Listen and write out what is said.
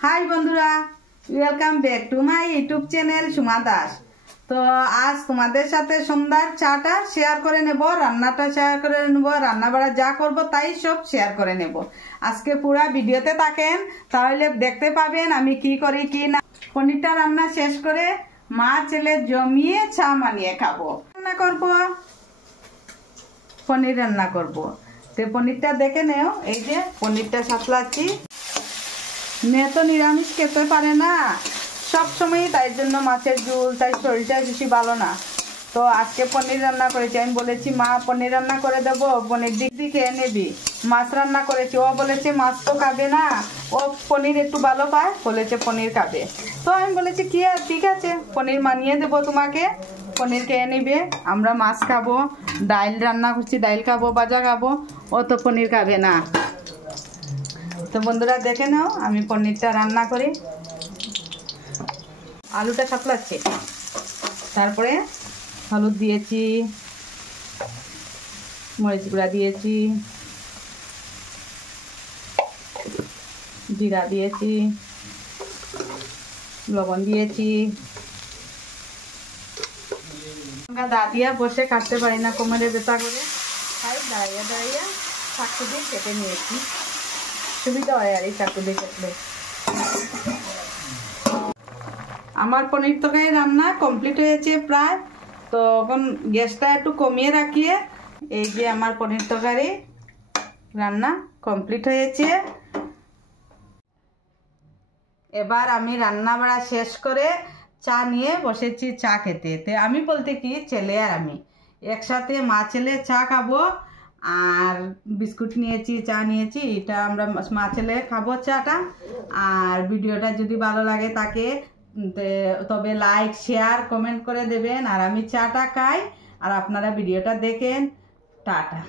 High বন্ধুরা, welcome back to my YouTube channel Suma Das. তো আজ তোমাদের সাথে সন্ধ্যার চাটা শেয়ার করে নেব, রান্নাটা শেয়ার করে নেব, রান্না বাড়া যা করব তাই সব শেয়ার করে নেব। আজকে পুরা ভিডিওতে থাকেন, তাহলে দেখতে পাবেন আমি কি করি কি না। পনিরটা রান্না শেষ করে মা ছেলে জমিয়ে চা বানিয়ে খাবো। রান্না করব, পনির রান্না করব। তো পনিরটা দেখে নেও, এই যে পনিরটা সাতলাচ্ছি। মেয়ে তো নিরামিষ খেতে পারে না সব সময়, তাই জন্য মাছের ঝোল, তাই শরীরটা বেশি ভালো না। তো আজকে পনির রান্না করেছি। আমি বলেছি মা পনির রান্না করে দেবো, পনির দিক খেয়ে নেবি। মাছ রান্না করেছি, ও বলেছে মাছ তো খাবে না, ও পনির একটু ভালো পায়, বলেছে পনির খাবে। তো আমি বলেছি কি আর ঠিক আছে, পনির মানিয়ে দেবো তোমাকে, পনির খেয়ে নেবে। আমরা মাছ খাবো, ডাল রান্না করছি, ডাল খাবো, ভাজা খাবো, ও তো পনির খাবে না। তো বন্ধুরা দেখে নাও আমি পনিরটা রান্না করি। আলুটা সাতলাচ্ছি, তারপরে হলুদ দিয়েছি, মরিচ গুঁড়া দিয়েছি, জিরা দিয়েছি, লবণ দিয়েছি। দা দিয়া বসে কাটতে পারি না, কোমরে ব্যথা করে, তাই দাঁড়িয়ে দাঁড়িয়ে চাকু দিয়ে কেটে নিয়েছি, সুবিধা হয় আর এই চাকু দিয়ে কাটলে। আমার পনির তরকারি রান্না কমপ্লিট হয়েছে প্রায়। তো এখন গ্যাসটা একটু কমিয়ে রাখিয়ে, এই যে আমার পনির তরকারি রান্না কমপ্লিট হয়েছে। এবার আমি রান্না বাড়া শেষ করে চা নিয়ে বসেছি চা খেতে। তো আমি বলতে কি, ছেলে আর আমি একসাথে মা ছেলে চা খাবো, আর বিস্কুট নিয়েছি, চা নিয়েছি, এটা আমরা মা ছেলে খাবো চাটা। আর ভিডিওটা যদি ভালো লাগে তাকে তবে লাইক শেয়ার কমেন্ট করে দেবেন। আর আমি চাটা খাই আর আপনারা ভিডিওটা দেখেন। টাটা।